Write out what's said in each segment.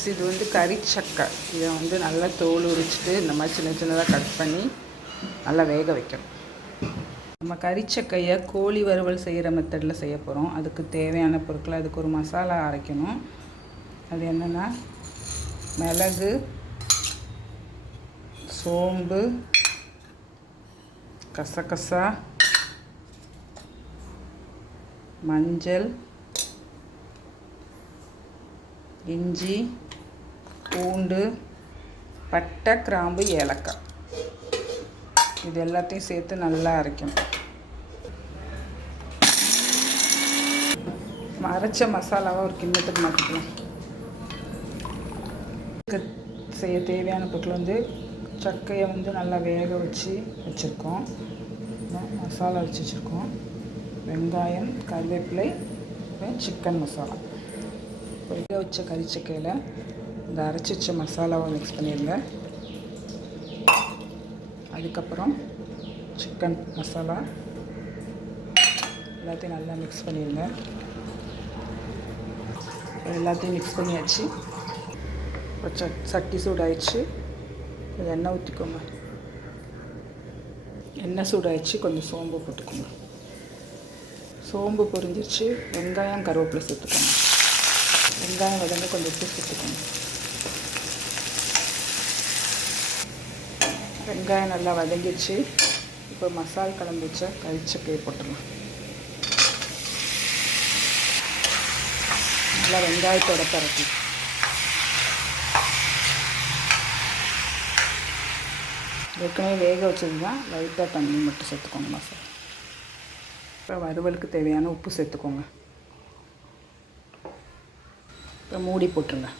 இது வந்து கறிச்சக்கை. இதை வந்து நல்லா தோல் உரிச்சிட்டு இந்த மாதிரி சின்ன சின்னதாக கட் பண்ணி நல்லா வேக வைக்கணும். நம்ம கறிச்சக்கையை கோழி வறுவல் செய்கிற மெத்தடில் செய்ய போகிறோம். அதுக்கு தேவையான பொருட்கள், அதுக்கு ஒரு மசாலா அரைக்கணும். அது என்னென்னா மிளகு, சோம்பு, கசகசா, மஞ்சள், இஞ்சி, பூண்டு, பட்டை, கிராம்பு, ஏலக்காய், இது எல்லாத்தையும் சேர்த்து நல்லா அரைக்கணும். அரைச்ச மசாலாவை ஒரு கிண்ணத்துக்கு மாற்றிக்கலாம். செய்ய தேவையான பொருட்கள் வந்து சக்கையை வந்து நல்லா வேக வச்சுருக்கோம். மசாலா வச்சுருக்கோம். வெங்காயம், கருவேப்பிலை, சிக்கன் மசாலா. வேக வச்ச கறிச்சக்கையில் இந்த அரைச்சி வச்ச மசாலாவை மிக்ஸ் பண்ணிடுங்க. அதுக்கப்புறம் சிக்கன் மசாலா எல்லாத்தையும் நல்லா மிக்ஸ் பண்ணிடுங்க. எல்லாத்தையும் மிக்ஸ் பண்ணியாச்சு. சட்டி சூடாயிடுச்சு. கொஞ்சம் எண்ணெய் ஊற்றிக்கோங்க. எண்ணெய் சூடாயிடுச்சு. கொஞ்சம் சோம்பு போட்டுக்கோங்க. சோம்பு பொரிஞ்சிருச்சு. வெங்காயம், கருவேப்பிலை சேர்த்துக்கோங்க. வெங்காயம் வதங்க கொஞ்சம் உப்பு சேர்த்துக்கோங்க. வெங்காயம் நல்லா வதங்கிடுச்சு. இப்போ மசாலா கலந்து வச்ச கறிச்சக்கையை போட்டுடலாம். நல்லா வெங்காயத்தோட பரட்டி ஏற்கனவே வேக வச்சது தான். லைட்டாக தண்ணி மட்டும் சேர்த்துக்கோங்க மசாலா. இப்போ வறுவலுக்கு தேவையான உப்பு சேர்த்துக்கோங்க. இப்போ மூடி போட்டுருங்க.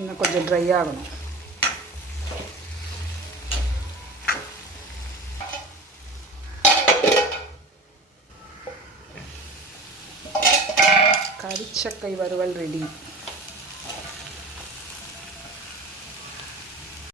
இன்னும் கொஞ்சம் ட்ரை ஆகணும். கறிச்சக்கை வறுவல் ரெடி.